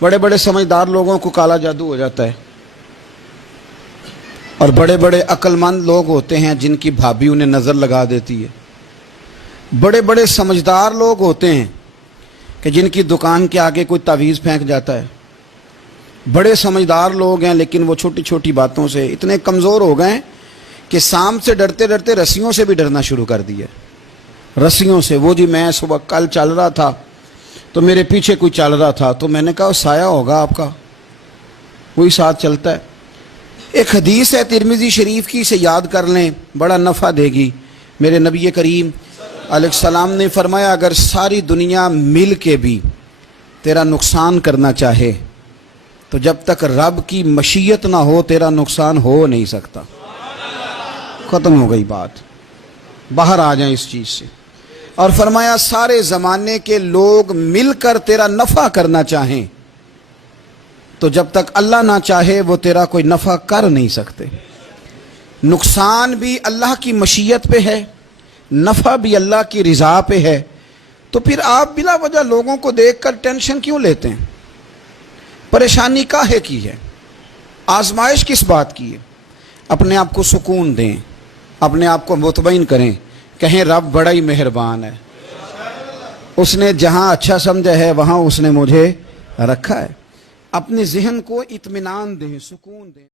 بڑے بڑے سمجھدار لوگوں کو کالا جادو ہو جاتا ہے، اور بڑے بڑے عقل مند لوگ ہوتے ہیں جن کی بھابھی انہیں نظر لگا دیتی ہے۔ بڑے بڑے سمجھدار لوگ ہوتے ہیں کہ جن کی دکان کے آگے کوئی تعویذ پھینک جاتا ہے۔ بڑے سمجھدار لوگ ہیں لیکن وہ چھوٹی چھوٹی باتوں سے اتنے کمزور ہو گئے کہ سانپ سے ڈرتے ڈرتے رسیوں سے بھی ڈرنا شروع کر دیا۔ رسیوں سے، وہ جی میں صبح کل چل رہا تھا تو میرے پیچھے کوئی چل رہا تھا، تو میں نے کہا سایہ ہوگا آپ کا، وہی ساتھ چلتا ہے۔ ایک حدیث ہے ترمذی شریف کی، اسے یاد کر لیں، بڑا نفع دے گی۔ میرے نبی کریم علیہ السلام نے فرمایا اگر ساری دنیا مل کے بھی تیرا نقصان کرنا چاہے تو جب تک رب کی مشیت نہ ہو تیرا نقصان ہو نہیں سکتا۔ ختم ہو گئی بات، باہر آ جائیں اس چیز سے۔ اور فرمایا سارے زمانے کے لوگ مل کر تیرا نفع کرنا چاہیں تو جب تک اللہ نہ چاہے وہ تیرا کوئی نفع کر نہیں سکتے۔ نقصان بھی اللہ کی مشیت پہ ہے، نفع بھی اللہ کی رضا پہ ہے، تو پھر آپ بلا وجہ لوگوں کو دیکھ کر ٹینشن کیوں لیتے ہیں؟ پریشانی کاہے کی ہے؟ آزمائش کس بات کی ہے؟ اپنے آپ کو سکون دیں، اپنے آپ کو مطمئن کریں، کہیں رب بڑا ہی مہربان ہے، اس نے جہاں اچھا سمجھا ہے وہاں اس نے مجھے رکھا ہے۔ اپنے ذہن کو اطمینان دیں، سکون دیں۔